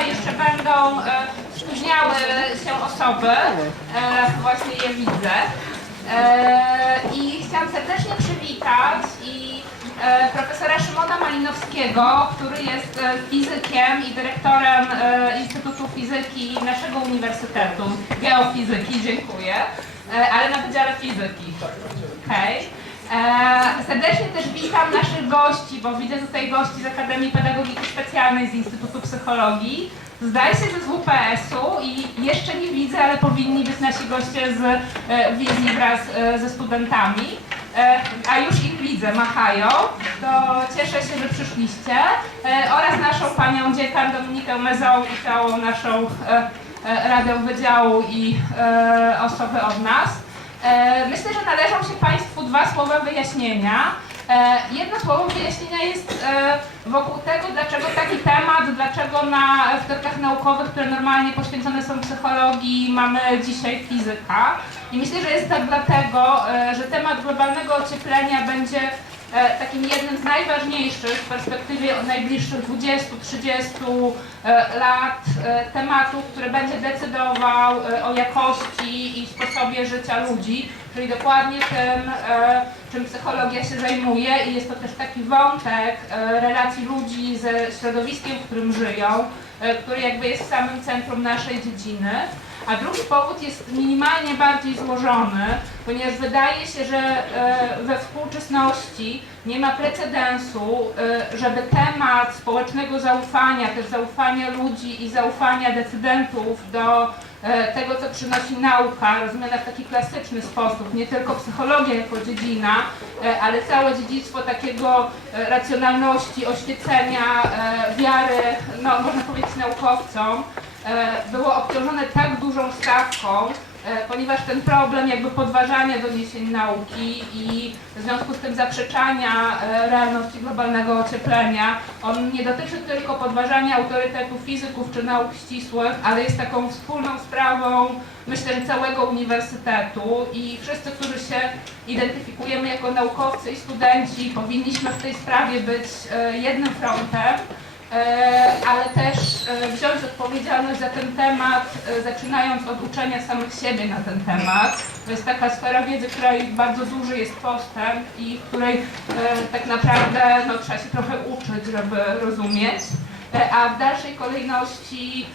Państwa jeszcze będą spóźniały się osoby, właśnie je widzę. I chciałam serdecznie przywitać profesora Szymona Malinowskiego, który jest fizykiem i dyrektorem Instytutu Fizyki naszego Uniwersytetu Geofizyki, dziękuję, ale na Wydziale Fizyki. Hej. Serdecznie też witam naszych gości, bo widzę tutaj gości z Akademii Pedagogiki Specjalnej z Instytutu Psychologii. Zdaje się, że z WPS-u i jeszcze nie widzę, ale powinni być nasi goście z wizji wraz ze studentami. A już ich widzę, machają, to cieszę się, że przyszliście. Oraz naszą panią dziekan Dominikę Mezą i całą naszą Radę Wydziału i osoby od nas. Myślę, że należą się Państwu dwa słowa wyjaśnienia. Jedno słowo wyjaśnienia jest wokół tego, dlaczego taki temat, dlaczego na wtorkach naukowych, które normalnie poświęcone są psychologii, mamy dzisiaj fizyka. I myślę, że jest tak dlatego, że temat globalnego ocieplenia będzie takim jednym z najważniejszych w perspektywie najbliższych 20-30 lat tematów, który będzie decydował o jakości i sposobie życia ludzi, czyli dokładnie tym, czym psychologia się zajmuje i jest to też taki wątek relacji ludzi ze środowiskiem, w którym żyją, który jakby jest w samym centrum naszej dziedziny. A drugi powód jest minimalnie bardziej złożony, ponieważ wydaje się, że we współczesności nie ma precedensu, żeby temat społecznego zaufania, też zaufania ludzi i zaufania decydentów do tego, co przynosi nauka, rozumiana w taki klasyczny sposób, nie tylko psychologia jako dziedzina, ale całe dziedzictwo takiego racjonalności, oświecenia, wiary, no można powiedzieć naukowcom, było obciążone tak dużą stawką, ponieważ ten problem jakby podważania doniesień nauki i w związku z tym zaprzeczania realności globalnego ocieplenia, on nie dotyczy tylko podważania autorytetu fizyków czy nauk ścisłych, ale jest taką wspólną sprawą, myślę, że całego uniwersytetu i wszyscy, którzy się identyfikujemy jako naukowcy i studenci, powinniśmy w tej sprawie być jednym frontem. Ale też wziąć odpowiedzialność za ten temat, zaczynając od uczenia samych siebie na ten temat. To jest taka sfera wiedzy, w której bardzo duży jest postęp i w której tak naprawdę no, trzeba się trochę uczyć, żeby rozumieć. A w dalszej kolejności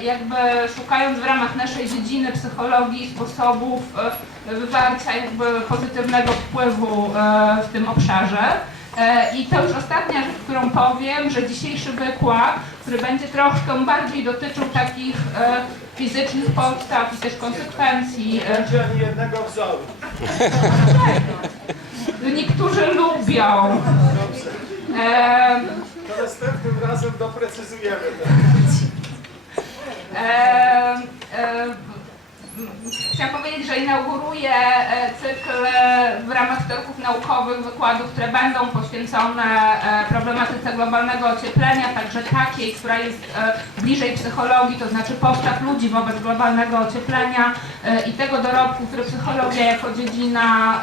jakby szukając w ramach naszej dziedziny psychologii sposobów wywarcia jakby pozytywnego wpływu w tym obszarze. I to już ostatnia rzecz, którą powiem, że dzisiejszy wykład, który będzie troszkę bardziej dotyczył takich fizycznych podstaw i też konsekwencji. Nie będzie ani jednego wzoru. Niektórzy lubią. To następnym razem doprecyzujemy. Chciałam powiedzieć, że inauguruję cykl w ramach wtorków naukowych wykładów, które będą poświęcone problematyce globalnego ocieplenia, także takiej, która jest bliżej psychologii, to znaczy postaw ludzi wobec globalnego ocieplenia i tego dorobku, który psychologia jako dziedzina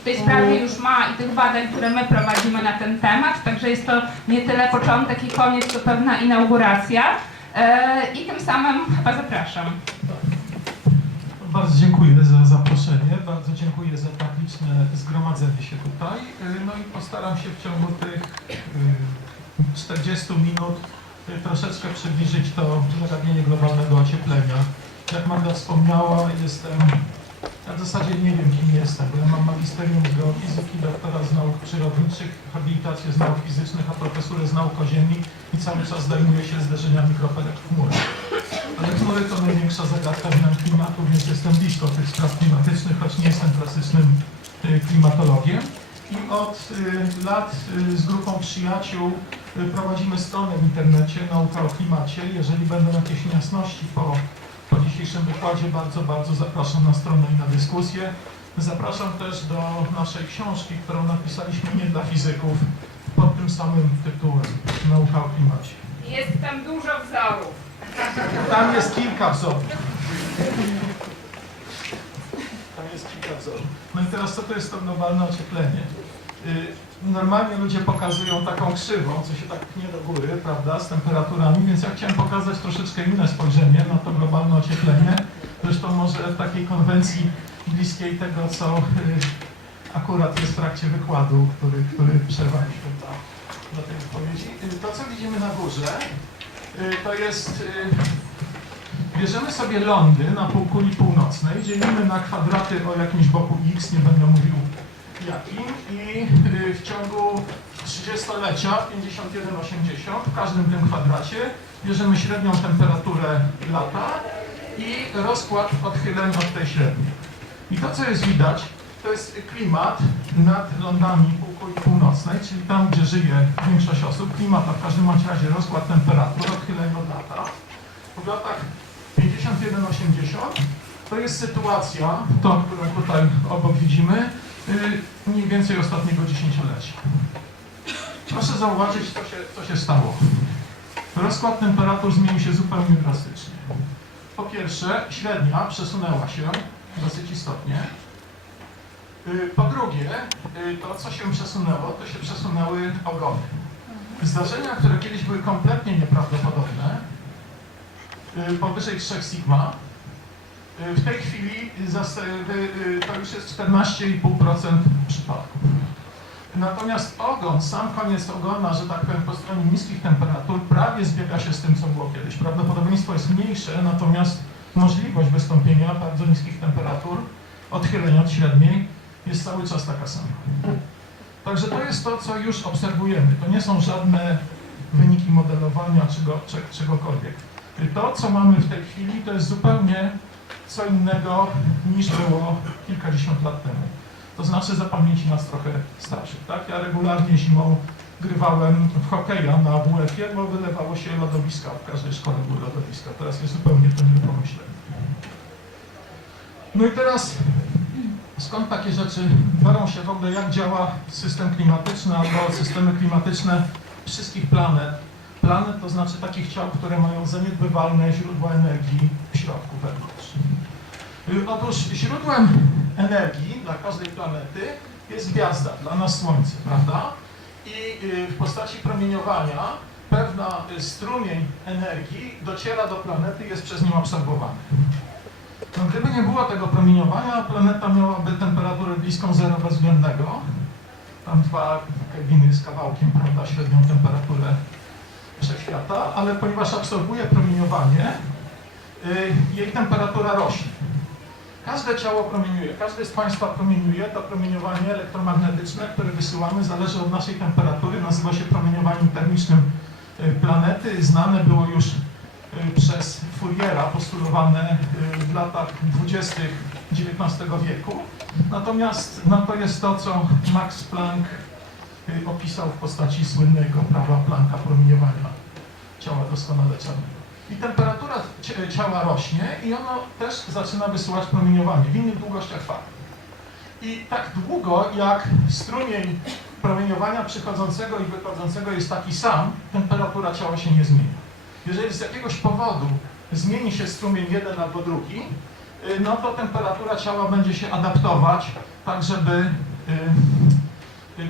w tej sprawie już ma i tych badań, które my prowadzimy na ten temat, także jest to nie tyle początek i koniec, to pewna inauguracja i tym samym chyba zapraszam. Bardzo dziękuję za zaproszenie, bardzo dziękuję za tak liczne zgromadzenie się tutaj. No i postaram się w ciągu tych 40 minut troszeczkę przybliżyć to zagadnienie globalnego ocieplenia. Jak Magda wspomniała, ja w zasadzie nie wiem, kim jestem, bo ja mam magisterium z geofizyki, doktora z nauk przyrodniczych, habilitację z nauk fizycznych, a profesurę z nauk o Ziemi i cały czas zajmuję się zderzeniami kropelek w chmury. Ale chmury to największa zagadka zmian klimatu, więc jestem blisko tych spraw klimatycznych, choć nie jestem klasycznym klimatologiem. I od lat z grupą przyjaciół prowadzimy stronę w internecie Nauka o klimacie. Jeżeli będą jakieś niejasności po dzisiejszym wykładzie, bardzo zapraszam na stronę i na dyskusję. Zapraszam też do naszej książki, którą napisaliśmy nie dla fizyków, pod tym samym tytułem Nauka o klimacie. Jest tam dużo wzorów. Tam jest kilka wzorów. No i teraz co to jest to globalne ocieplenie? normalnie ludzie pokazują taką krzywą, co się tak pnie do góry, prawda, z temperaturami, więc ja chciałem pokazać troszeczkę inne spojrzenie na to globalne ocieplenie. Zresztą może w takiej konwencji bliskiej tego, co akurat jest w trakcie wykładu, który przerwaliśmy dla tej wypowiedzi. To, co widzimy na górze, to jest... Bierzemy sobie lądy na półkuli północnej, dzielimy na kwadraty o jakimś boku x, nie będę mówił jakim, i w ciągu 30-lecia 51,80 w każdym tym kwadracie bierzemy średnią temperaturę lata i rozkład odchyleń od tej średniej. I to, co jest widać, to jest klimat nad lądami półkuli północnej, czyli tam, gdzie żyje większość osób. Klimat, a w każdym bądź razie rozkład temperatur, odchyleń od lata. W latach 51,80 to jest sytuacja, tą, którą tutaj obok widzimy, mniej więcej ostatniego dziesięciolecia. Proszę zauważyć, co się stało. Rozkład temperatur zmienił się zupełnie drastycznie. Po pierwsze, średnia przesunęła się dosyć istotnie. Po drugie, to, co się przesunęło, to się przesunęły ogony. Zdarzenia, które kiedyś były kompletnie nieprawdopodobne, powyżej 3 sigma, w tej chwili to już jest 14,5% przypadków. Natomiast ogon, sam koniec ogona, że tak powiem, po stronie niskich temperatur prawie zbiega się z tym, co było kiedyś. Prawdopodobieństwo jest mniejsze, natomiast możliwość wystąpienia bardzo niskich temperatur, odchyleń od średniej, jest cały czas taka sama. Także to jest to, co już obserwujemy. To nie są żadne wyniki modelowania czy czegokolwiek. To, co mamy w tej chwili, to jest zupełnie co innego niż było kilkadziesiąt lat temu. To znaczy za pamięci nas trochę starszych, tak? Ja regularnie zimą grywałem w hokeja na WF-ie, bo wylewało się lodowiska, w każdej szkole były lodowiska. Teraz jest zupełnie to nie do pomyślenia. No i teraz, skąd takie rzeczy biorą się w ogóle, jak działa system klimatyczny albo systemy klimatyczne wszystkich planet? Planet to znaczy takich ciał, które mają zaniedbywalne źródła energii w środku wewnątrz. Otóż źródłem energii dla każdej planety jest gwiazda, dla nas Słońce, prawda? I w postaci promieniowania pewna strumień energii dociera do planety i jest przez nią absorbowany. No, gdyby nie było tego promieniowania, planeta miałaby temperaturę bliską zero bezwzględnego. Tam 2 Kelviny z kawałkiem, prawda, średnią temperaturę wszechświata, ale ponieważ absorbuje promieniowanie, jej temperatura rośnie. Każde ciało promieniuje, każdy z Państwa promieniuje, to promieniowanie elektromagnetyczne, które wysyłamy, zależy od naszej temperatury, nazywa się promieniowaniem termicznym planety, znane było już przez Fouriera, postulowane w latach 20. XIX wieku. Natomiast to jest to, co Max Planck opisał w postaci słynnego prawa Plancka promieniowania ciała doskonale czarnego. I temperatura ciała rośnie i ono też zaczyna wysyłać promieniowanie w innych długościach fal. I tak długo, jak strumień promieniowania przychodzącego i wychodzącego jest taki sam, temperatura ciała się nie zmienia. Jeżeli z jakiegoś powodu zmieni się strumień jeden albo drugi, no to temperatura ciała będzie się adaptować, tak żeby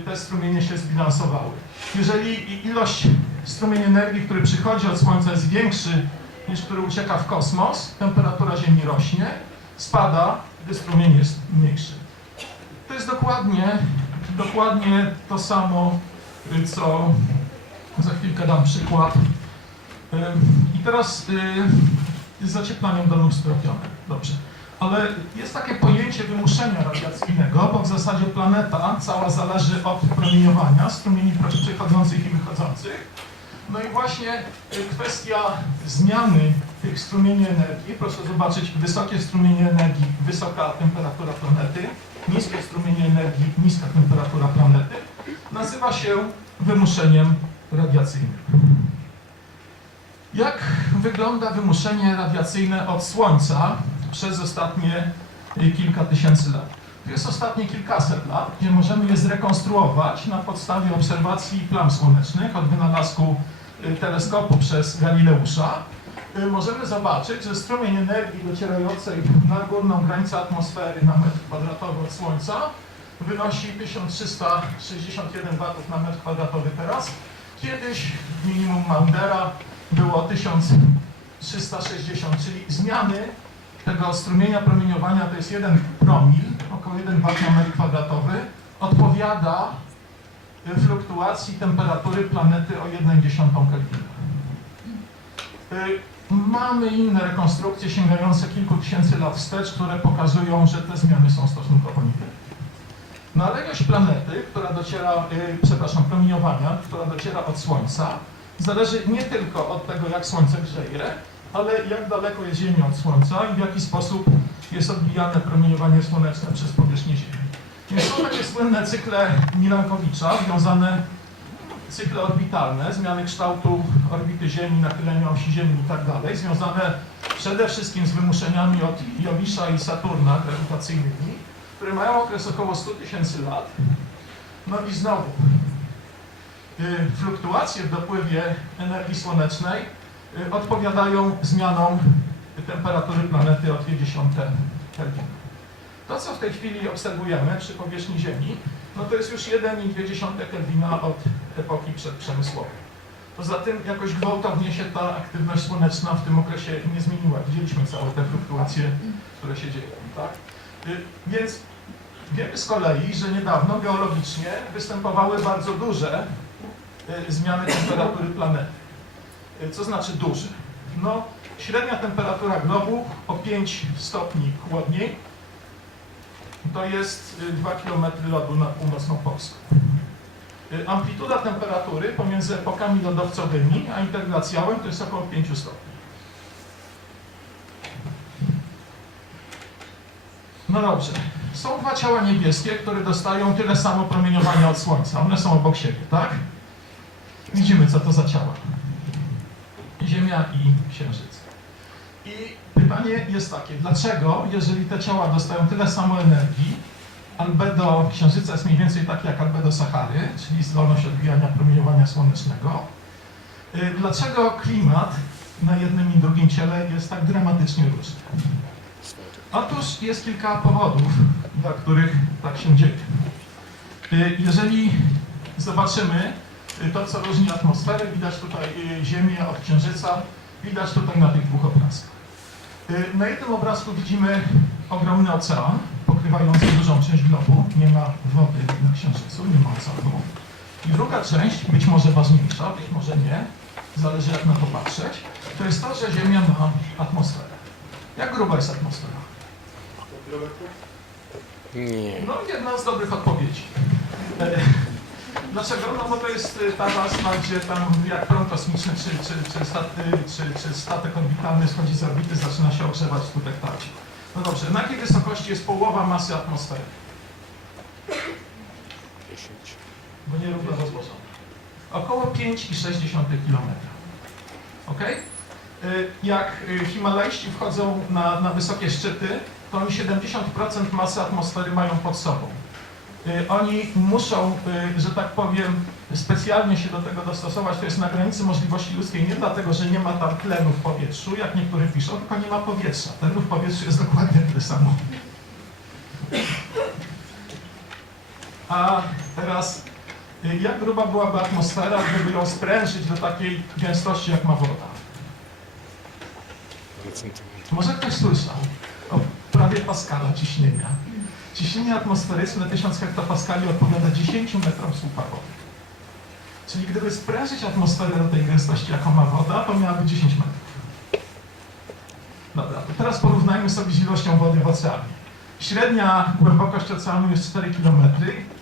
te strumienie się zbilansowały. Jeżeli ilość strumień energii, który przychodzi od Słońca, jest większy niż który ucieka w kosmos, temperatura Ziemi rośnie, spada, gdy strumień jest mniejszy. To jest dokładnie to samo, co za chwilkę dam przykład. I teraz z zacieplaniem domów stropionych. Dobrze. Ale jest takie pojęcie wymuszenia radiacyjnego, bo w zasadzie planeta cała zależy od promieniowania, strumieni przychodzących i wychodzących. No i właśnie kwestia zmiany tych strumieni energii, proszę zobaczyć, wysokie strumienie energii, wysoka temperatura planety, niskie strumienie energii, niska temperatura planety, nazywa się wymuszeniem radiacyjnym. Jak wygląda wymuszenie radiacyjne od Słońca przez ostatnie kilka tysięcy lat? To jest ostatnie kilkaset lat, gdzie możemy je zrekonstruować na podstawie obserwacji plam słonecznych od wynalazku teleskopu przez Galileusza. Możemy zobaczyć, że strumień energii docierającej na górną granicę atmosfery na metr kwadratowy od Słońca wynosi 1361 watów na metr kwadratowy teraz. Kiedyś minimum Maundera było 1360, czyli zmiany tego strumienia promieniowania to jest 1 promil, około 1 watt na metr kwadratowy, odpowiada fluktuacji temperatury planety o 1,1 Kelwina. Mamy inne rekonstrukcje sięgające kilku tysięcy lat wstecz, które pokazują, że te zmiany są stosunkowo niewielkie. Nalegość planety, która dociera, promieniowania, która dociera od Słońca, zależy nie tylko od tego, jak Słońce grzeje, ale jak daleko jest Ziemia od Słońca i w jaki sposób jest odbijane promieniowanie słoneczne przez powierzchnię Ziemi. Więc są takie słynne cykle Milankowicza, cykle orbitalne, zmiany kształtu orbity Ziemi, nachylenia osi Ziemi i tak dalej, związane przede wszystkim z wymuszeniami od Jowisza i Saturna grawitacyjnymi, które mają okres około 100 tysięcy lat. No i znowu, fluktuacje w dopływie energii słonecznej odpowiadają zmianom temperatury planety o 0,2 Kelwina. To, co w tej chwili obserwujemy przy powierzchni Ziemi, no to jest już 1,2 Kelwina od epoki przedprzemysłowej. Poza tym jakoś gwałtownie się ta aktywność słoneczna w tym okresie nie zmieniła. Widzieliśmy całe te fluktuacje, które się dzieją, tak? Więc wiemy z kolei, że niedawno geologicznie występowały bardzo duże zmiany temperatury planety. Co znaczy duże? No, średnia temperatura globu o 5 stopni chłodniej to jest 2 km lodu nad północną Polską. Amplituda temperatury pomiędzy epokami lodowcowymi a interglacjałem to jest około 5 stopni. No dobrze, są dwa ciała niebieskie, które dostają tyle samo promieniowania od Słońca. One są obok siebie, tak? Widzimy, co to za ciała. Ziemia i Księżyc. I pytanie jest takie, dlaczego, jeżeli te ciała dostają tyle samo energii, albedo Księżyca jest mniej więcej takie jak albedo Sahary, czyli zdolność odbijania promieniowania słonecznego, dlaczego klimat na jednym i drugim ciele jest tak dramatycznie różny? Otóż jest kilka powodów, dla których tak się dzieje. Jeżeli zobaczymy to, co różni atmosferę, widać tutaj Ziemię od Księżyca, widać tutaj na tych dwóch obrazkach. Na jednym obrazku widzimy ogromny ocean, pokrywający dużą część globu. Nie ma wody na Księżycu, nie ma oceanu. I druga część, być może ważniejsza, być może nie, zależy jak na to patrzeć, to jest to, że Ziemia ma atmosferę. Jak gruba jest atmosfera? Nie. No, jedna z dobrych odpowiedzi. Dlaczego? No bo to jest ta warstwa, gdzie tam jak prąd kosmiczny czy statek orbitalny schodzi z orbity, zaczyna się ogrzewać w skutek tarcia. No dobrze, na jakiej wysokości jest połowa masy atmosfery? 10. Bo nierówno rozłożona. Około 5,6 km. Ok? Jak Himalajści wchodzą na wysokie szczyty, to oni 70% masy atmosfery mają pod sobą. Oni muszą, że tak powiem, specjalnie się do tego dostosować, to jest na granicy możliwości ludzkiej, nie dlatego, że nie ma tam tlenu w powietrzu, jak niektórzy piszą, tylko nie ma powietrza. Tlenu w powietrzu jest dokładnie tyle samo. A teraz, jak gruba byłaby atmosfera, gdyby ją sprężyć do takiej gęstości, jak ma woda? Może ktoś słyszał o prawie Pascala ciśnienia. Ciśnienie atmosferyczne 1000 hektopaskali odpowiada 10 metrom słupa wody. Czyli gdyby sprężyć atmosferę do tej gęstości, jaką ma woda, to miałaby 10 metrów. Dobra, to teraz porównajmy sobie z ilością wody w oceanie. Średnia głębokość oceanu jest 4 km.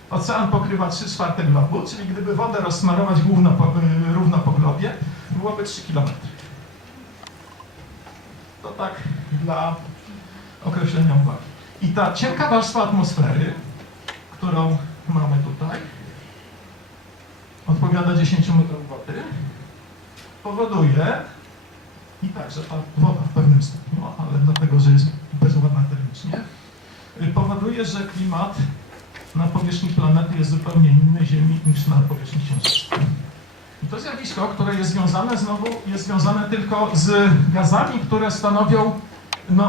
Ocean pokrywa 3/4 globu, czyli gdyby wodę rozsmarować równo po globie, byłoby 3 km. To tak dla określenia uwagi. I ta cienka warstwa atmosfery, którą mamy tutaj, odpowiada 10 metrów wody, powoduje, i także ta woda w pewnym stopniu, ale dlatego, że jest bezładna termicznie, powoduje, że klimat na powierzchni planety jest zupełnie inny Ziemi niż na powierzchni Księżyca. I to zjawisko, które jest związane znowu, jest związane tylko z gazami, które stanowią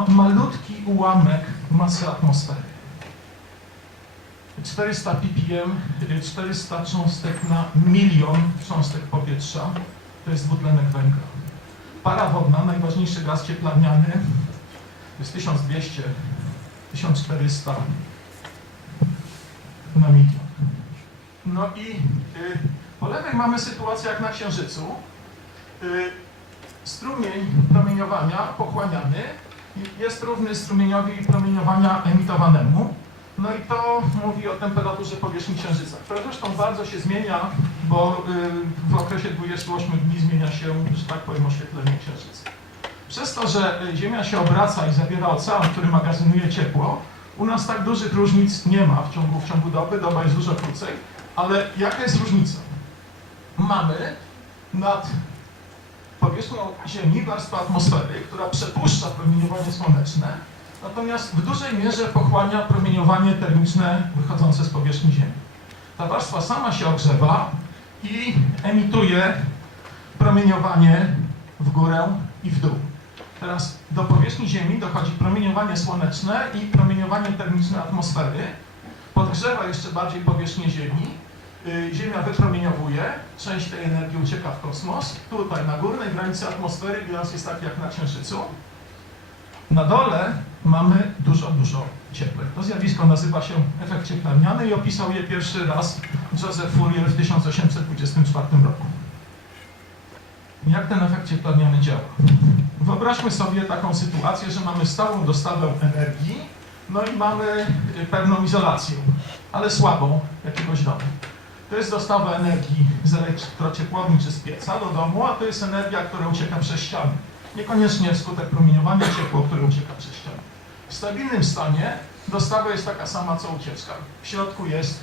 malutki ułamek masy atmosfery. 400 ppm, 400 cząstek na milion cząstek powietrza, to jest dwutlenek węgla. Para wodna, najważniejszy gaz cieplarniany, jest 1200, 1400 na milion. No i po lewej mamy sytuację jak na Księżycu. Strumień promieniowania pochłaniany jest równy strumieniowi promieniowania emitowanemu. No i to mówi o temperaturze powierzchni Księżyca, która zresztą bardzo się zmienia, bo w okresie 28 dni zmienia się, że tak powiem, oświetlenie Księżyca. Przez to, że Ziemia się obraca i zawiera ocean, który magazynuje ciepło, u nas tak dużych różnic nie ma w ciągu doby, doba jest dużo krócej, ale jaka jest różnica? Mamy nad powierzchnią Ziemi warstwę atmosfery, która przepuszcza promieniowanie słoneczne, natomiast w dużej mierze pochłania promieniowanie termiczne wychodzące z powierzchni Ziemi. Ta warstwa sama się ogrzewa i emituje promieniowanie w górę i w dół. Teraz do powierzchni Ziemi dochodzi promieniowanie słoneczne i promieniowanie termiczne atmosfery. Podgrzewa jeszcze bardziej powierzchnię Ziemi. Ziemia wypromieniowuje, część tej energii ucieka w kosmos. Tutaj na górnej granicy atmosfery bilans jest taki jak na Księżycu. Na dole mamy dużo cieplej. To zjawisko nazywa się efekt cieplarniany i opisał je pierwszy raz Joseph Fourier w 1824 roku. Jak ten efekt cieplarniany działa? Wyobraźmy sobie taką sytuację, że mamy stałą dostawę energii, no i mamy pewną izolację, ale słabą jakiegoś domu. To jest dostawa energii z elektrociepłowni czy z pieca do domu, a to jest energia, która ucieka przez ściany. Niekoniecznie wskutek promieniowania ciepło, które ucieka przez ściany. W stabilnym stanie dostawa jest taka sama co ucieczka. W środku jest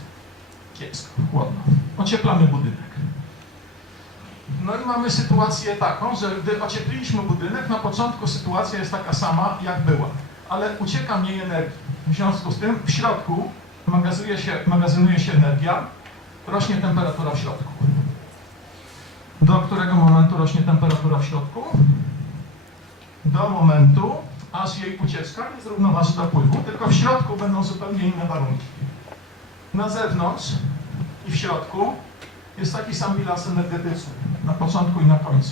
kiepsko, chłodno. Ocieplamy budynek. No i mamy sytuację taką, że gdy ociepliliśmy budynek, na początku sytuacja jest taka sama jak była, ale ucieka mniej energii. W związku z tym w środku magazynuje się energia, rośnie temperatura w środku. Do którego momentu rośnie temperatura w środku? Do momentu, aż jej ucieczka nie zrównoważy dopływu, tylko w środku będą zupełnie inne warunki. Na zewnątrz i w środku jest taki sam bilans energetyczny, na początku i na końcu.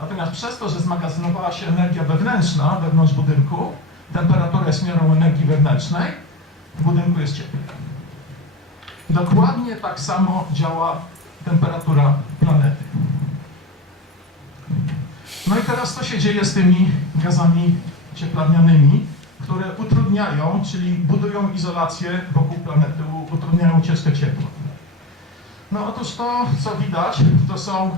Natomiast przez to, że zmagazynowała się energia wewnętrzna, wewnątrz budynku, temperatura jest miarą energii wewnętrznej, w budynku jest cieplej. Dokładnie tak samo działa temperatura planety. No i teraz co się dzieje z tymi gazami cieplarnianymi, które utrudniają, czyli budują izolację wokół planety, utrudniają ucieczkę ciepła. No otóż to, co widać, to są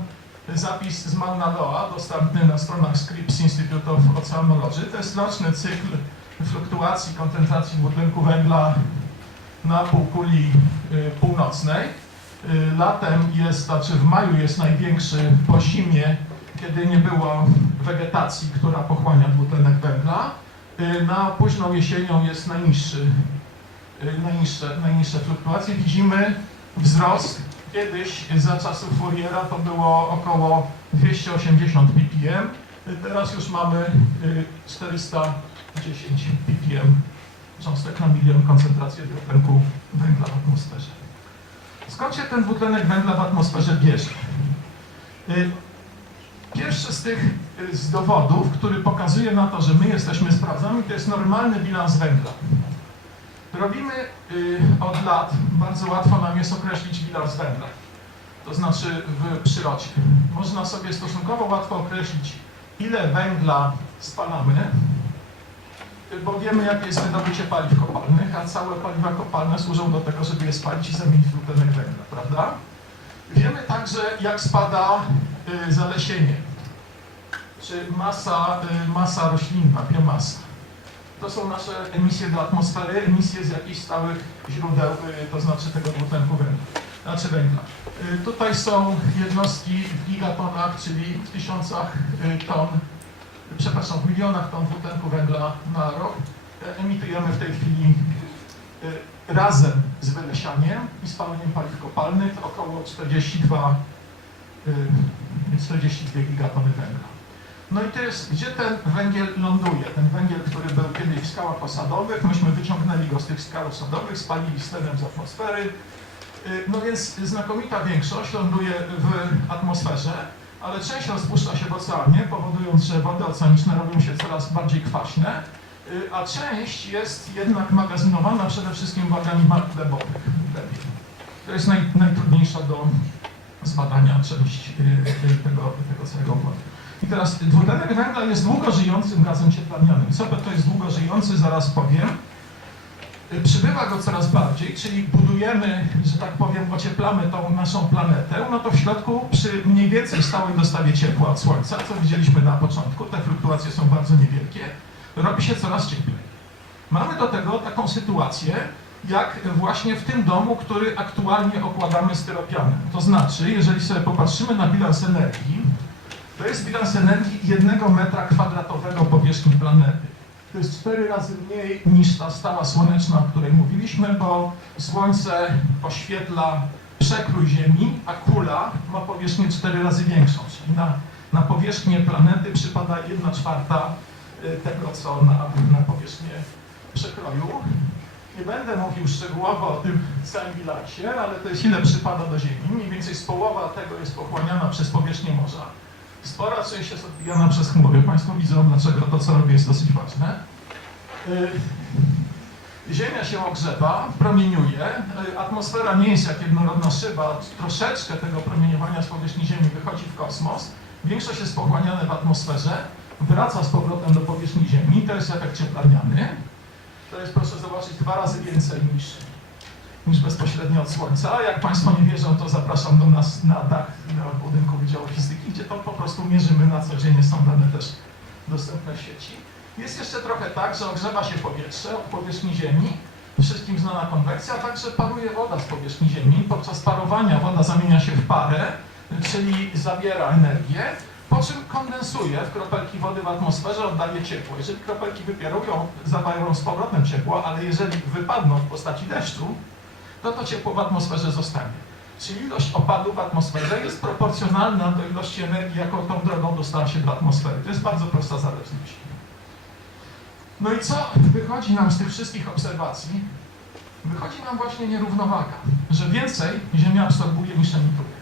zapis z Mauna Loa, dostępny na stronach Scripps Institute of Oceanology. To jest roczny cykl fluktuacji koncentracji dwutlenku węgla na półkuli północnej. Latem jest, znaczy w maju jest największy, po zimie, kiedy nie było wegetacji, która pochłania dwutlenek węgla. Na późną jesienią jest najniższe fluktuacje. Widzimy wzrost. Kiedyś za czasów Fouriera to było około 280 ppm. Teraz już mamy 410 ppm cząstek na milion koncentrację dwutlenku węgla w atmosferze. Skąd się ten dwutlenek węgla w atmosferze bierze? Pierwszy z dowodów, który pokazuje na to, że my jesteśmy sprawdzami, to jest normalny bilans węgla. Robimy od lat, bardzo łatwo nam jest określić bilans węgla, to znaczy w przyrodzie. Można sobie stosunkowo łatwo określić, ile węgla spalamy, bo wiemy, jakie jest wydobycie paliw kopalnych, a całe paliwa kopalne służą do tego, żeby je spalić i zamienić w dwutlenek węgla, prawda? Wiemy także, jak spada zalesienie, czy masa roślinna, biomasa. To są nasze emisje do atmosfery, emisje z jakichś stałych źródeł, to znaczy tego dwutlenku węgla. Tutaj są jednostki w gigatonach, czyli w tysiącach ton, przepraszam, w milionach ton dwutlenku węgla na rok. Emitujemy w tej chwili razem z wylesianiem i spaleniem paliw kopalnych około 42 gigatony węgla. No i to jest, gdzie ten węgiel ląduje. Ten węgiel, który był kiedyś w skałach osadowych, myśmy wyciągnęli go z tych skał osadowych, spalili z tlenem z atmosfery. No więc znakomita większość ląduje w atmosferze, ale część rozpuszcza się w oceanie, powodując, że wody oceaniczne robią się coraz bardziej kwaśne, a część jest jednak magazynowana przede wszystkim w organizmach glebowych. To jest najtrudniejsza do zbadania część tego całego układu. I teraz dwutlenek węgla jest długo żyjącym gazem cieplarnianym. Co to jest długo żyjący, zaraz powiem. Przybywa go coraz bardziej, czyli budujemy, że tak powiem, ocieplamy tą naszą planetę, no to w środku przy mniej więcej stałej dostawie ciepła od Słońca, co widzieliśmy na początku, te fluktuacje są bardzo niewielkie, robi się coraz cieplej. Mamy do tego taką sytuację, jak właśnie w tym domu, który aktualnie okładamy styropianem. To znaczy, jeżeli sobie popatrzymy na bilans energii, to jest bilans energii 1 m² powierzchni planety. To jest 4 razy mniej niż ta stała słoneczna, o której mówiliśmy, bo Słońce oświetla przekrój Ziemi, a kula ma powierzchnię 4 razy większą, czyli na powierzchnię planety przypada 1/4 tego, co na powierzchnię przekroju. Nie będę mówił szczegółowo o tym całym bilansie, ale to jest ile przypada do Ziemi. Mniej więcej z połowa tego jest pochłaniana przez powierzchnię morza. Spora część jest odbijana przez chmury. Państwo widzą, dlaczego to, co robię, jest dosyć ważne. Ziemia się ogrzewa, promieniuje. Atmosfera nie jest jak jednorodna szyba. Troszeczkę tego promieniowania z powierzchni Ziemi wychodzi w kosmos. Większość jest pochłaniane w atmosferze, wraca z powrotem do powierzchni Ziemi. To jest efekt cieplarniany. To jest, proszę zobaczyć, 2 razy więcej niż bezpośrednio od Słońca. Jak Państwo nie wierzą, to zapraszam do nas na dach budynku Wydziału Fizyki, gdzie to po prostu mierzymy na co dzień, są dane też dostępne w sieci. Jest jeszcze trochę tak, że ogrzewa się powietrze od powierzchni Ziemi, wszystkim znana konwekcja, a także paruje woda z powierzchni Ziemi. Podczas parowania woda zamienia się w parę, czyli zabiera energię, po czym kondensuje w kropelki wody w atmosferze, oddaje ciepło. Jeżeli kropelki wypierują, zabiorą z powrotem ciepło, ale jeżeli wypadną w postaci deszczu, to ciepło w atmosferze zostanie. Czyli ilość opadu w atmosferze jest proporcjonalna do ilości energii, jaką tą drogą dostała się do atmosfery. To jest bardzo prosta zależność. No i co wychodzi nam z tych wszystkich obserwacji? Wychodzi nam właśnie nierównowaga, że więcej Ziemia absorbuje niż emituje.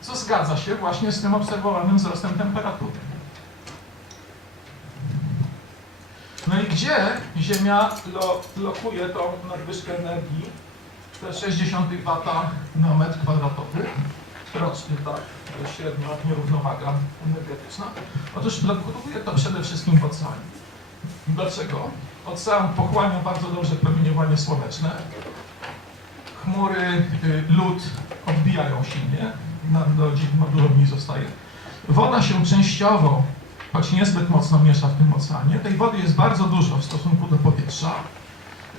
Co zgadza się właśnie z tym obserwowanym wzrostem temperatury. No i gdzie Ziemia lokuje tą nadwyżkę energii? 0,6 W na metr kwadratowy rocznie, tak, to jest średnia nierównowaga energetyczna. Otóż lokuje to przede wszystkim w oceanie. Dlaczego? Ocean pochłania bardzo dobrze promieniowanie słoneczne. Chmury, lód odbijają silnie, dużo mniej zostaje. Woda się częściowo, choć niezbyt mocno miesza w tym oceanie. Tej wody jest bardzo dużo w stosunku do powietrza.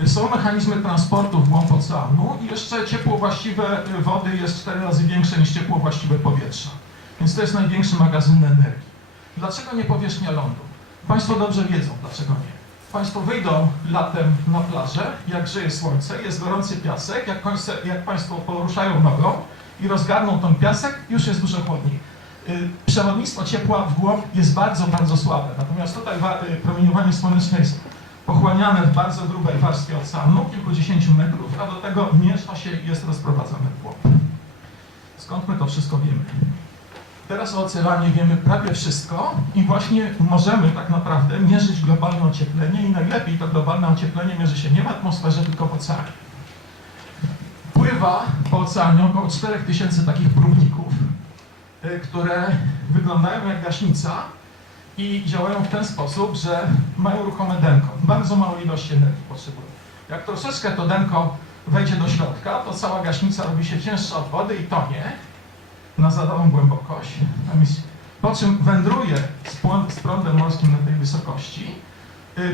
Są mechanizmy transportu w głąb oceanu i jeszcze ciepło właściwe wody jest 4 razy większe niż ciepło właściwe powietrza. Więc to jest największy magazyn energii. Dlaczego nie powierzchnia lądu? Państwo dobrze wiedzą, dlaczego nie. Państwo wyjdą latem na plażę, jak grzeje słońce, jest gorący piasek, jak Państwo poruszają nogą i rozgarną ten piasek, już jest dużo chłodniej. Przewodnictwo ciepła w głąb jest bardzo, bardzo słabe. Natomiast tutaj promieniowanie słoneczne jest pochłaniane w bardzo grubej warstwie oceanu, kilkudziesięciu metrów, a do tego miesza się i jest rozprowadzane w głąb. Skąd my to wszystko wiemy? Teraz o oceanie wiemy prawie wszystko i właśnie możemy tak naprawdę mierzyć globalne ocieplenie i najlepiej to globalne ocieplenie mierzy się nie w atmosferze, tylko w oceanie. Pływa po oceanie około 4000 takich próbników, które wyglądają jak gaśnica i działają w ten sposób, że mają ruchome denko. Bardzo małej ilości energii potrzebują. Jak troszeczkę to denko wejdzie do środka, to cała gaśnica robi się cięższa od wody i tonie na zadaną głębokość, po czym wędruje z prądem morskim na tej wysokości,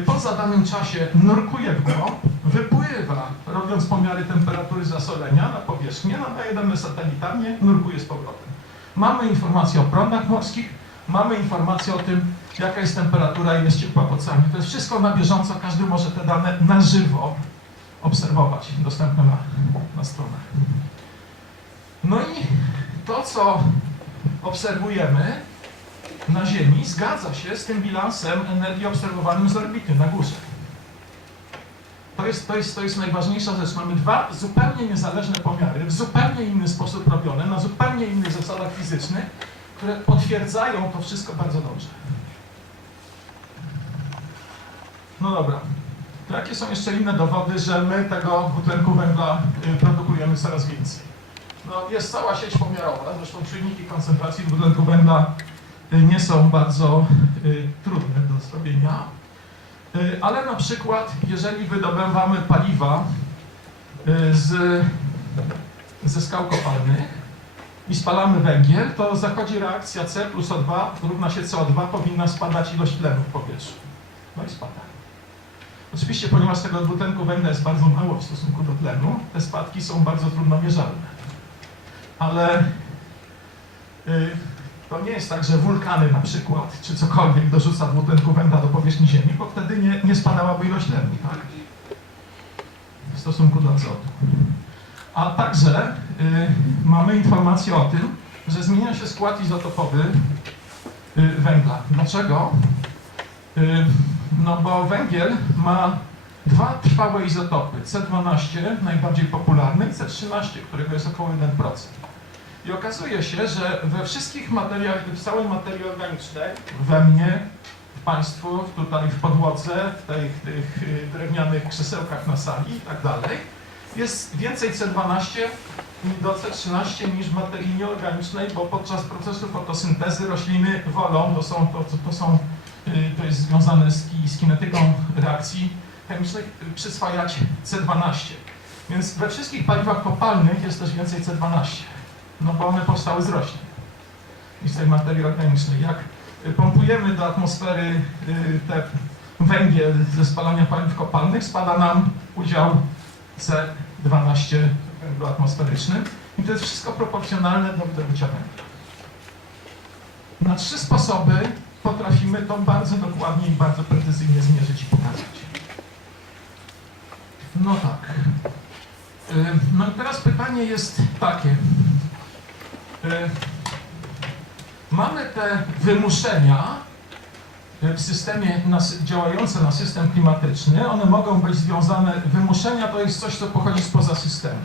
po zadanym czasie nurkuje w głąb, wypływa, robiąc pomiary temperatury zasolenia na powierzchnię, nadaje dane satelitarnie, nurkuje z powrotem. Mamy informacje o prądach morskich, mamy informacje o tym, jaka jest temperatura i jest ciepła w oceanie. To jest wszystko na bieżąco, każdy może te dane na żywo obserwować, dostępne na stronach. No i to, co obserwujemy, na Ziemi zgadza się z tym bilansem energii obserwowanym z orbity na górze. To jest najważniejsza rzecz. Mamy dwa zupełnie niezależne pomiary, w zupełnie inny sposób robione, na zupełnie innych zasadach fizycznych, które potwierdzają to wszystko bardzo dobrze. No dobra. Jakie są jeszcze inne dowody, że my tego dwutlenku węgla produkujemy coraz więcej? No, jest cała sieć pomiarowa, zresztą czujniki koncentracji dwutlenku węgla nie są bardzo trudne do zrobienia, ale na przykład jeżeli wydobywamy paliwa ze skał kopalnych i spalamy węgiel, to zachodzi reakcja C plus O2 równa się CO2, powinna spadać ilość tlenu w powietrzu. No i spada. Oczywiście, ponieważ tego dwutlenku węgla jest bardzo mało w stosunku do tlenu, te spadki są bardzo trudno mierzalne. Ale to nie jest tak, że wulkany na przykład, czy cokolwiek dorzuca dwutlenku węgla do powierzchni Ziemi, bo wtedy nie spadałaby ilość tlenu, tak? W stosunku do azotu. A także mamy informację o tym, że zmienia się skład izotopowy węgla. Dlaczego? No bo węgiel ma dwa trwałe izotopy, C12, najbardziej popularny, i C13, którego jest około 1%. I okazuje się, że we wszystkich materiach, w całej materii organicznej, we mnie, w Państwu, tutaj w podłodze, w tych drewnianych krzesełkach na sali i tak dalej, jest więcej C12 do C13 niż w materii nieorganicznej, bo podczas procesu fotosyntezy rośliny wolą, to jest związane z kinetyką reakcji chemicznych, przyswajać C12. Więc we wszystkich paliwach kopalnych jest też więcej C12, no bo one powstały z roślin i z tej materii organicznej. Jak pompujemy do atmosfery te węgiel ze spalania paliw kopalnych, spada nam udział C12 w węglu atmosferycznym i to jest wszystko proporcjonalne do wydobycia węgla. Na 3 sposoby potrafimy to bardzo dokładnie i bardzo precyzyjnie zmierzyć i pokazać. No tak. No i teraz pytanie jest takie. Mamy te wymuszenia w systemie działające na system klimatyczny. One mogą być związane, wymuszenia to jest coś, co pochodzi spoza systemu.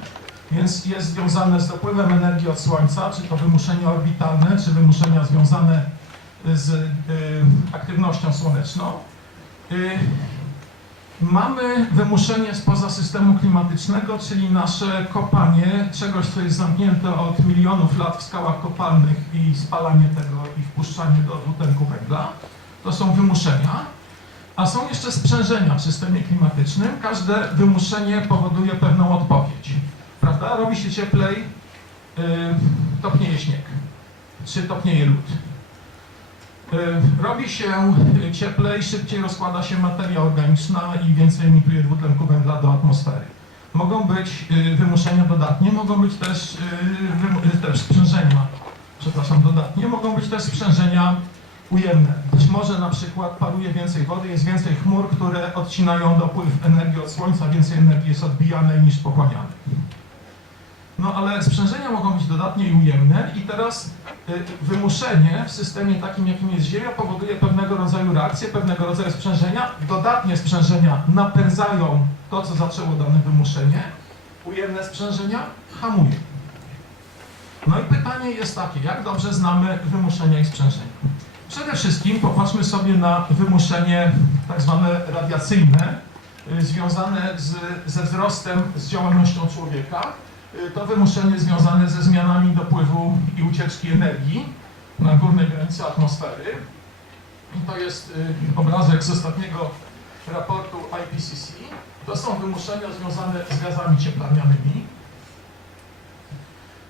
Więc jest związane z dopływem energii od Słońca, czy to wymuszenia orbitalne, czy wymuszenia związane z aktywnością słoneczną. Mamy wymuszenie spoza systemu klimatycznego, czyli nasze kopanie czegoś, co jest zamknięte od milionów lat w skałach kopalnych i spalanie tego i wpuszczanie do dwutlenku węgla. To są wymuszenia. A są jeszcze sprzężenia w systemie klimatycznym. Każde wymuszenie powoduje pewną odpowiedź. Prawda? Robi się cieplej, topnieje śnieg, czy topnieje lód. Robi się cieplej, szybciej rozkłada się materia organiczna i więcej emituje dwutlenku węgla do atmosfery. Mogą być wymuszenia dodatnie, mogą być też sprzężenia, dodatnie, mogą być też sprzężenia ujemne. Być może na przykład paruje więcej wody, jest więcej chmur, które odcinają dopływ energii od Słońca, więcej energii jest odbijanej niż pochłanianej. No ale sprzężenia mogą być dodatnie i ujemne i teraz wymuszenie w systemie takim, jakim jest Ziemia, powoduje pewnego rodzaju reakcje, pewnego rodzaju sprzężenia. Dodatnie sprzężenia napędzają to, co zaczęło dane wymuszenie. Ujemne sprzężenia hamują. No i pytanie jest takie, jak dobrze znamy wymuszenia i sprzężenia? Przede wszystkim popatrzmy sobie na wymuszenie tak zwane radiacyjne, związane ze wzrostem, z działalnością człowieka. To wymuszenie związane ze zmianami dopływu i ucieczki energii na górnej granicy atmosfery. I to jest obrazek z ostatniego raportu IPCC. To są wymuszenia związane z gazami cieplarnianymi.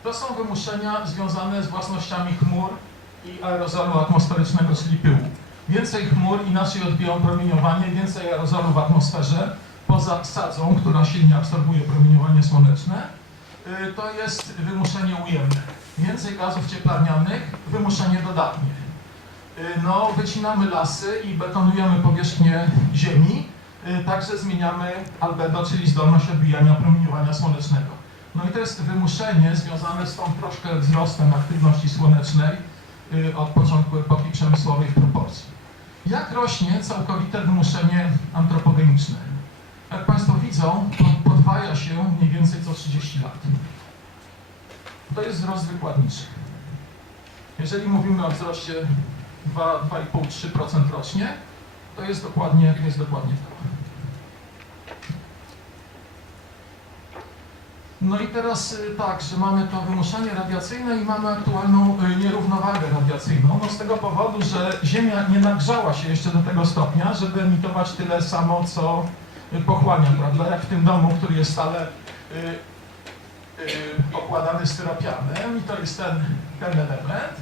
To są wymuszenia związane z własnościami chmur i aerozolu atmosferycznego, czyli pyłu. Więcej chmur inaczej odbiją promieniowanie, więcej aerozolu w atmosferze, poza sadzą, która silnie absorbuje promieniowanie słoneczne. To jest wymuszenie ujemne. Więcej gazów cieplarnianych, wymuszenie dodatnie. No, wycinamy lasy i betonujemy powierzchnię Ziemi, także zmieniamy albedo, czyli zdolność odbijania promieniowania słonecznego. No i to jest wymuszenie związane z tą troszkę wzrostem aktywności słonecznej, od początku epoki przemysłowej w proporcji. Jak rośnie całkowite wymuszenie antropogeniczne? Jak Państwo widzą, to podwaja się mniej więcej co 30 lat. To jest wzrost wykładniczy. Jeżeli mówimy o wzroście 2,5–3% rocznie, to jest dokładnie to. No i teraz tak, że mamy to wymuszanie radiacyjne i mamy aktualną nierównowagę radiacyjną, no z tego powodu, że Ziemia nie nagrzała się jeszcze do tego stopnia, żeby emitować tyle samo, co pochłania, prawda? Jak w tym domu, który jest stale okładany styropianem i to jest ten element.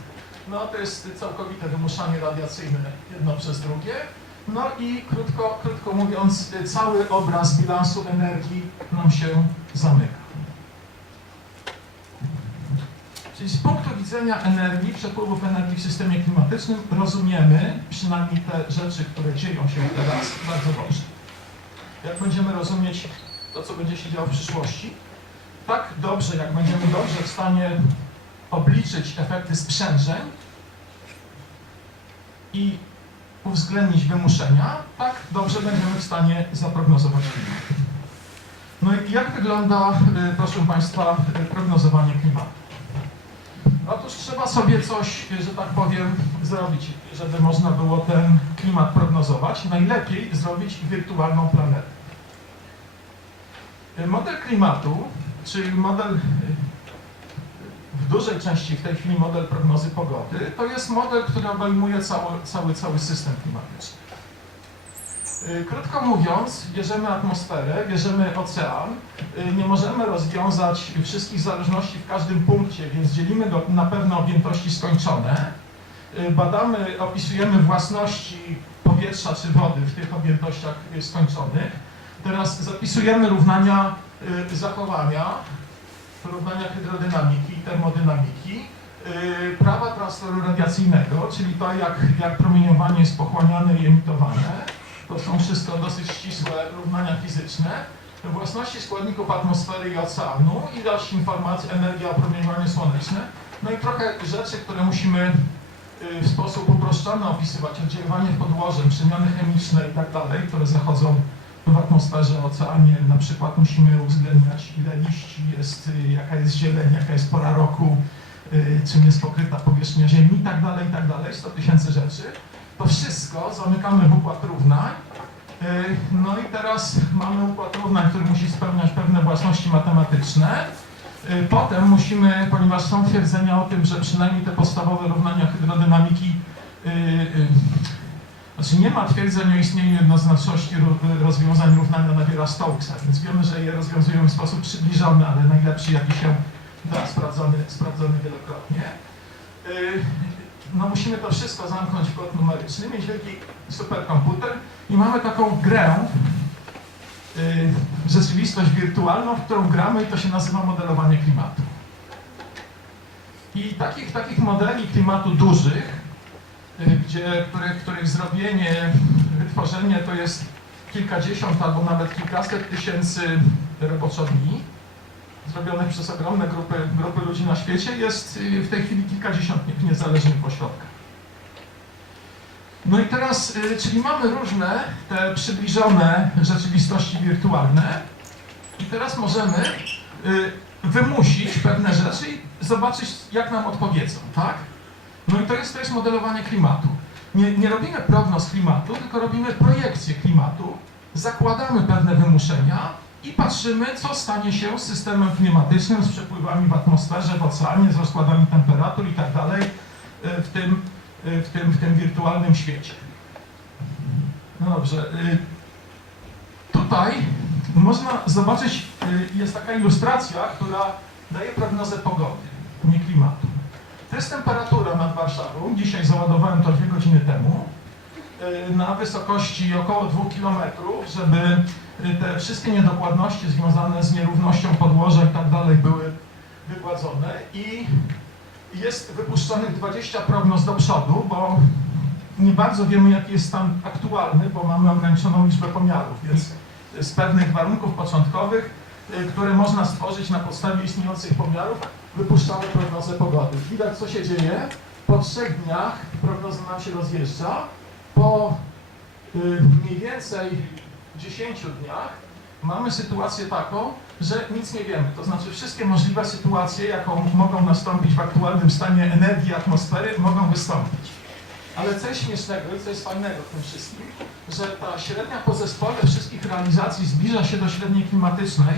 No to jest całkowite wymuszanie radiacyjne jedno przez drugie. No i krótko mówiąc, cały obraz bilansu energii nam się zamyka. Czyli z punktu widzenia energii, przepływów energii w systemie klimatycznym rozumiemy przynajmniej te rzeczy, które dzieją się teraz bardzo dobrze. Jak będziemy rozumieć to, co będzie się działo w przyszłości, tak dobrze, jak będziemy dobrze w stanie obliczyć efekty sprzężeń i uwzględnić wymuszenia, tak dobrze będziemy w stanie zaprognozować klimat. No i jak wygląda, proszę Państwa, prognozowanie klimatu? Otóż trzeba sobie coś, że tak powiem, zrobić, żeby można było ten klimat prognozować. Najlepiej zrobić wirtualną planetę. Model klimatu, czyli model, w dużej części w tej chwili model prognozy pogody, to jest model, który obejmuje cały system klimatyczny. Krótko mówiąc, bierzemy atmosferę, bierzemy ocean, nie możemy rozwiązać wszystkich zależności w każdym punkcie, więc dzielimy go na pewne objętości skończone. Badamy, opisujemy własności powietrza czy wody w tych objętościach skończonych. Teraz zapisujemy równania zachowania, równania hydrodynamiki, termodynamiki, prawa transferu radiacyjnego, czyli to, jak promieniowanie jest pochłaniane i emitowane. To są wszystko dosyć ścisłe równania fizyczne. Własności składników atmosfery i oceanu, ilość informacji, energia, opromieniowanie słoneczne. No i trochę rzeczy, które musimy w sposób uproszczony opisywać. Oddziaływanie w podłoże, przemiany chemiczne i tak dalej, które zachodzą w atmosferze, oceanie. Na przykład musimy uwzględniać, ile liści jest, jaka jest zieleń, jaka jest pora roku, czym jest pokryta powierzchnia Ziemi i tak dalej, 100 000 rzeczy. To wszystko zamykamy w układ równań. No i teraz mamy układ równań, który musi spełniać pewne własności matematyczne. Potem musimy, ponieważ są twierdzenia o tym, że przynajmniej te podstawowe równania hydrodynamiki, znaczy nie ma twierdzeń o istnieniu jednoznaczności rozwiązań równania Naviera Stokesa, więc wiemy, że je rozwiązujemy w sposób przybliżony, ale najlepszy, jaki się da, sprawdzony wielokrotnie. No musimy to wszystko zamknąć w kod numeryczny, mieć wielki superkomputer i mamy taką grę, rzeczywistość wirtualną, w którą gramy i to się nazywa modelowanie klimatu. I takich modeli klimatu dużych, których zrobienie, wytworzenie to jest kilkadziesiąt albo nawet kilkaset tysięcy roboczodni, zrobionych przez ogromne grupy ludzi na świecie, jest w tej chwili kilkadziesiąt niezależnych ośrodkach. No i teraz, czyli mamy różne te przybliżone rzeczywistości wirtualne i teraz możemy wymusić pewne rzeczy i zobaczyć, jak nam odpowiedzą, tak? No i to jest modelowanie klimatu. Nie robimy prognoz klimatu, tylko robimy projekcję klimatu, zakładamy pewne wymuszenia i patrzymy, co stanie się z systemem klimatycznym, z przepływami w atmosferze, w oceanie, z rozkładami temperatur i tak dalej w tym wirtualnym świecie. No dobrze. Tutaj można zobaczyć, jest taka ilustracja, która daje prognozę pogody, nie klimatu. To jest temperatura nad Warszawą. Dzisiaj załadowałem to 2 godziny temu. Na wysokości około 2 km, żeby te wszystkie niedokładności związane z nierównością podłoża i tak dalej były wygładzone i jest wypuszczonych 20 prognoz do przodu, bo nie bardzo wiemy, jaki jest stan aktualny, bo mamy ograniczoną liczbę pomiarów, więc z pewnych warunków początkowych, które można stworzyć na podstawie istniejących pomiarów, wypuszczamy prognozę pogody. Widać, co się dzieje. po 3 dniach prognoza nam się rozjeżdża, po mniej więcej 10 dniach mamy sytuację taką, że nic nie wiemy. To znaczy wszystkie możliwe sytuacje, jaką mogą nastąpić w aktualnym stanie energii atmosfery, mogą wystąpić. Ale coś śmiesznego i coś fajnego w tym wszystkim, że ta średnia po zespole wszystkich realizacji zbliża się do średniej klimatycznej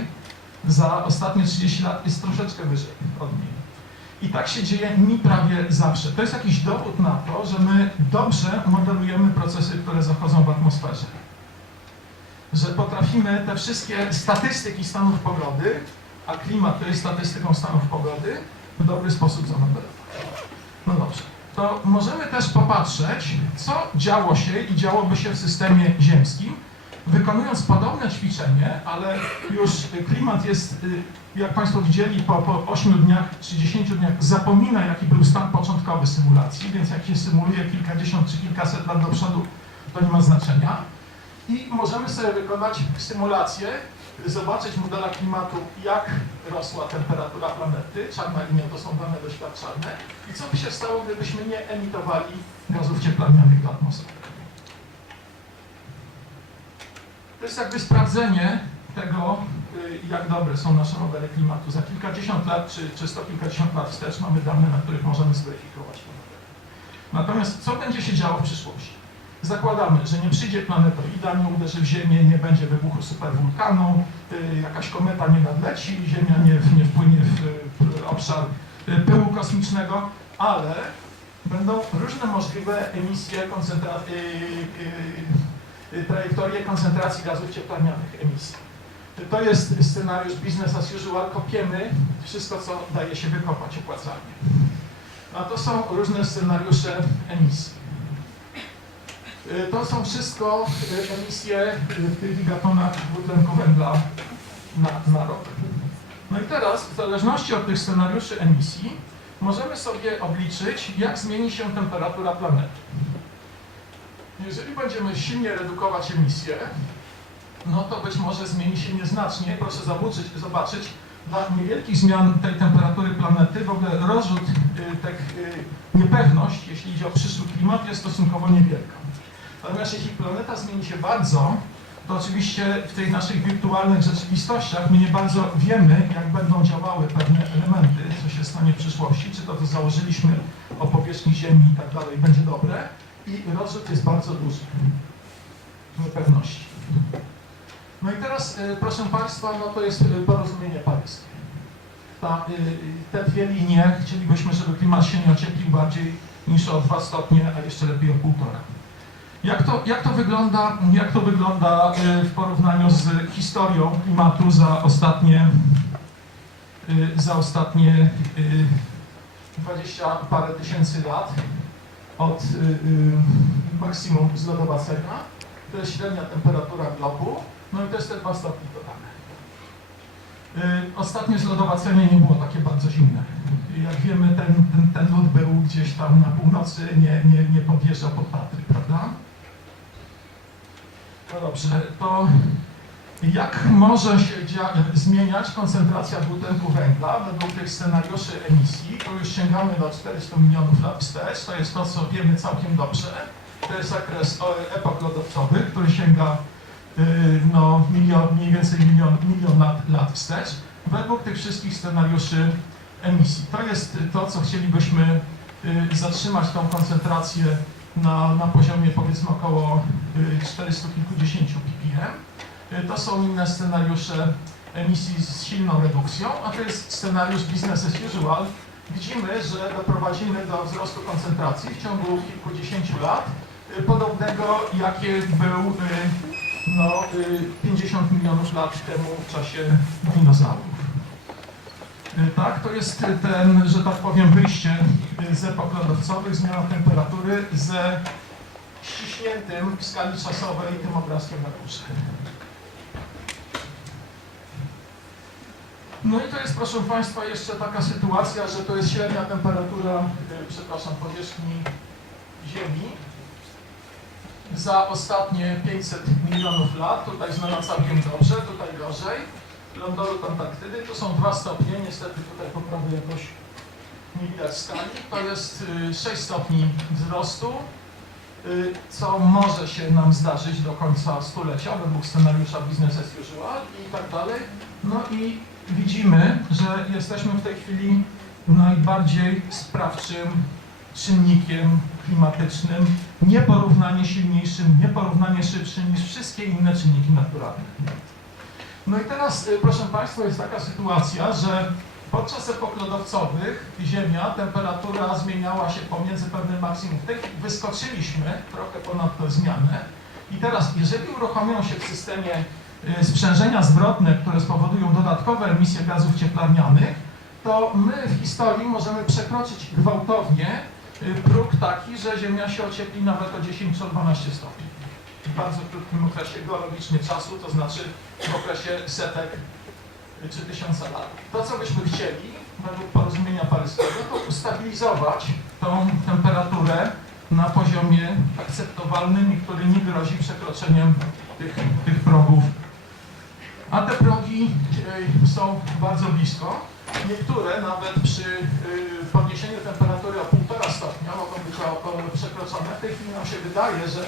za ostatnie 30 lat, jest troszeczkę wyżej od niej. I tak się dzieje prawie zawsze. To jest jakiś dowód na to, że my dobrze modelujemy procesy, które zachodzą w atmosferze. Że potrafimy te wszystkie statystyki stanów pogody, a klimat to jest statystyką stanów pogody, w dobry sposób zamodelować. No dobrze. To możemy też popatrzeć, co działo się i działoby się w systemie ziemskim, wykonując podobne ćwiczenie, ale już klimat jest, jak Państwo widzieli, po 8 dniach czy 10 dniach zapomina, jaki był stan początkowy symulacji, więc jak się symuluje kilkadziesiąt czy kilkaset lat do przodu, to nie ma znaczenia. I możemy sobie wykonać symulację, zobaczyć w modelach klimatu, jak rosła temperatura planety, czarna linia to są dane doświadczalne, i co by się stało, gdybyśmy nie emitowali gazów cieplarnianych do atmosfery. To jest jakby sprawdzenie tego, jak dobre są nasze modele klimatu. Za kilkadziesiąt lat, czy sto kilkadziesiąt lat wstecz mamy dane, na których możemy zweryfikować te modele. Natomiast co będzie się działo w przyszłości? Zakładamy, że nie przyjdzie planetoida, nie uderzy w Ziemię, nie będzie wybuchu superwulkanu, jakaś kometa nie nadleci, Ziemia nie wpłynie w obszar pyłu kosmicznego, ale będą różne możliwe emisje, trajektorie koncentracji gazów cieplarnianych emisji. To jest scenariusz business as usual, kopiemy wszystko, co daje się wykopać opłacalnie. A to są różne scenariusze emisji. To są wszystko emisje w tych gigatonach dwutlenku węgla na rok. No i teraz, w zależności od tych scenariuszy emisji, możemy sobie obliczyć, jak zmieni się temperatura planety. Jeżeli będziemy silnie redukować emisję, no to być może zmieni się nieznacznie. Proszę zobaczyć, dla niewielkich zmian tej temperatury planety w ogóle rozrzut, niepewność, jeśli idzie o przyszły klimat, jest stosunkowo niewielka. Natomiast jeśli planeta zmieni się bardzo, to oczywiście w tych naszych wirtualnych rzeczywistościach my nie bardzo wiemy, jak będą działały pewne elementy, co się stanie w przyszłości, czy to, co założyliśmy o powierzchni Ziemi i tak dalej, będzie dobre, i rozrzut jest bardzo duży niepewności. No i teraz, proszę Państwa, no to jest porozumienie paryskie. Te dwie linie, chcielibyśmy, żeby klimat się nie ocieplił bardziej niż o 2 stopnie, a jeszcze lepiej o 1,5. Jak to wygląda w porównaniu z historią klimatu za ostatnie 20 parę tysięcy lat od maksimum zlodowacenia? To jest średnia temperatura globu, no i to jest te 2 stopnie dodane. Ostatnie zlodowacenie nie było takie bardzo zimne. Jak wiemy, ten lód był gdzieś tam na północy, nie podjeżdżał pod Tatry, prawda? No dobrze, to jak może się zmieniać koncentracja dwutlenku węgla według tych scenariuszy emisji? To już sięgamy do 400 milionów lat wstecz, to jest to, co wiemy całkiem dobrze. To jest okres epok lodowcowych, który sięga no, mniej więcej milion lat wstecz, według tych wszystkich scenariuszy emisji. To jest to, co chcielibyśmy zatrzymać tą koncentrację na poziomie, powiedzmy, około 400 kilkudziesięciu ppm. To są inne scenariusze emisji z silną redukcją, a to jest scenariusz business as usual. Widzimy, że doprowadzimy do wzrostu koncentracji w ciągu kilkudziesięciu lat, podobnego, jakie był 50 milionów lat temu w czasie dinozaurów. Tak, to jest że tak powiem, wyjście z epok lodowcowych, zmiana temperatury ze ściśniętym w skali czasowej tym obrazkiem na górze. No i to jest, proszę Państwa, jeszcze taka sytuacja, że to jest średnia temperatura, powierzchni Ziemi za ostatnie 500 milionów lat. Tutaj znana całkiem dobrze, tutaj gorzej. Lądoru Antarktydy, to są 2 stopnie, niestety tutaj poprawy jakoś nie widać skali, to jest 6 stopni wzrostu, co może się nam zdarzyć do końca stulecia według scenariusza business as usual i tak dalej. No i widzimy, że jesteśmy w tej chwili najbardziej sprawczym czynnikiem klimatycznym, nieporównanie silniejszym, nieporównanie szybszym niż wszystkie inne czynniki naturalne. No i teraz, proszę Państwa, jest taka sytuacja, że podczas epok lodowcowych Ziemia, temperatura zmieniała się pomiędzy pewnym maksimum. W tej chwili wyskoczyliśmy trochę ponad tę zmianę i teraz, jeżeli uruchomią się w systemie sprzężenia zwrotne, które spowodują dodatkowe emisje gazów cieplarnianych, to my w historii możemy przekroczyć gwałtownie próg taki, że Ziemia się ociepli nawet o 10 czy 12 stopni. W bardzo krótkim okresie geologicznie czasu, to znaczy w okresie setek czy tysiąca lat. To, co byśmy chcieli, według porozumienia paryskiego, to ustabilizować tą temperaturę na poziomie akceptowalnym i który nie grozi przekroczeniem tych progów. A te progi są bardzo blisko. Niektóre nawet przy podniesieniu temperatury o 1,5 stopnia mogą być przekroczone. W tej chwili nam się wydaje, że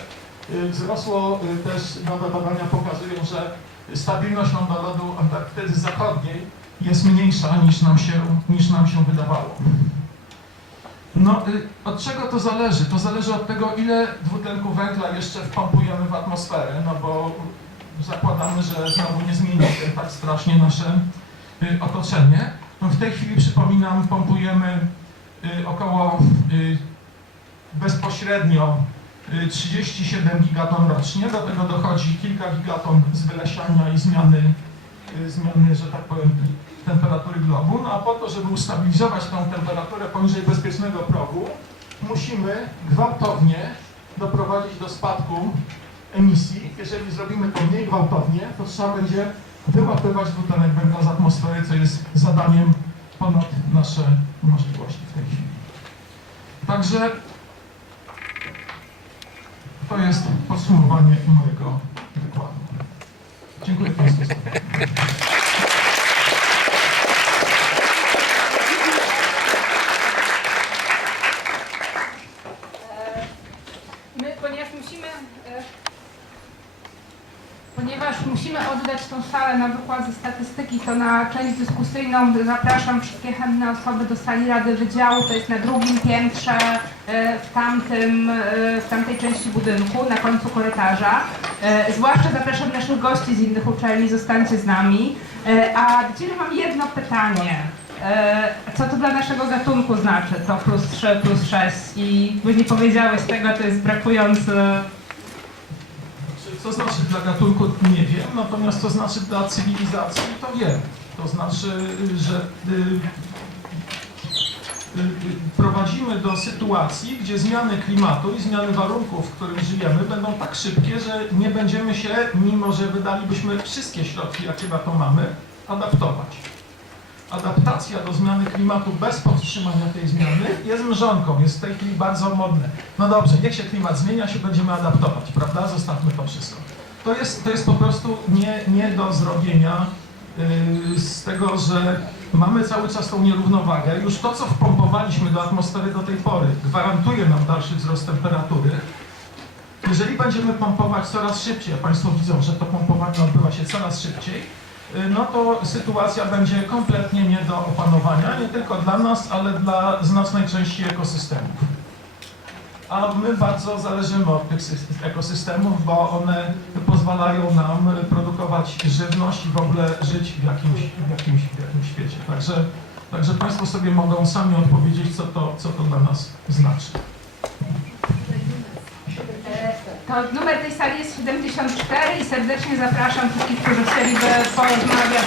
wzrosło też, nowe badania pokazują, że stabilność lądolodu Antarktydy Zachodniej jest mniejsza niż nam się wydawało. No, od czego to zależy? To zależy od tego, ile dwutlenku węgla jeszcze wpompujemy w atmosferę, no bo zakładamy, że znowu nie zmieni się tak strasznie nasze otoczenie. No w tej chwili, przypominam, pompujemy około bezpośrednio 37 gigaton rocznie, do tego dochodzi kilka gigaton z wylesiania i zmiany, że tak powiem, temperatury globu. No a po to, żeby ustabilizować tą temperaturę poniżej bezpiecznego progu, musimy gwałtownie doprowadzić do spadku emisji. Jeżeli zrobimy to mniej gwałtownie, to trzeba będzie wyłapywać dwutlenek węgla z atmosfery, co jest zadaniem ponad nasze możliwości w tej chwili. Także to jest podsumowanie mojego wykładu. Dziękuję Państwu. Ponieważ musimy oddać tą salę na wykład ze statystyki, to na część dyskusyjną zapraszam wszystkie chętne osoby do sali Rady Wydziału, to jest na drugim piętrze w tamtej części budynku, na końcu korytarza. Zwłaszcza zapraszam naszych gości z innych uczelni, zostańcie z nami. A do Ciebie mam jedno pytanie. Co to dla naszego gatunku znaczy, to +3, +6 i bo nie powiedziałeś tego, to jest brakujący... Co znaczy dla gatunku, nie wiem, natomiast co znaczy dla cywilizacji, to wiem. To znaczy, że prowadzimy do sytuacji, gdzie zmiany klimatu i zmiany warunków, w których żyjemy, będą tak szybkie, że nie będziemy się, mimo że wydalibyśmy wszystkie środki, jakie na to mamy, adaptować. Adaptacja do zmiany klimatu bez powstrzymania tej zmiany jest mrzonką, jest w tej chwili bardzo modne. No dobrze, niech się klimat zmienia, się będziemy adaptować, prawda? Zostawmy to wszystko. To jest po prostu nie do zrobienia z tego, że mamy cały czas tą nierównowagę. Już to, co wpompowaliśmy do atmosfery do tej pory, gwarantuje nam dalszy wzrost temperatury. Jeżeli będziemy pompować coraz szybciej, a Państwo widzą, że to pompowanie odbywa się coraz szybciej, no to sytuacja będzie kompletnie nie do opanowania, nie tylko dla nas, ale dla znacznej części ekosystemów. A my bardzo zależymy od tych ekosystemów, bo one pozwalają nam produkować żywność i w ogóle żyć w jakimś świecie. Także Państwo sobie mogą sami odpowiedzieć, co to dla nas znaczy. To numer tej sali jest 74 i serdecznie zapraszam wszystkich, którzy chcieliby porozmawiać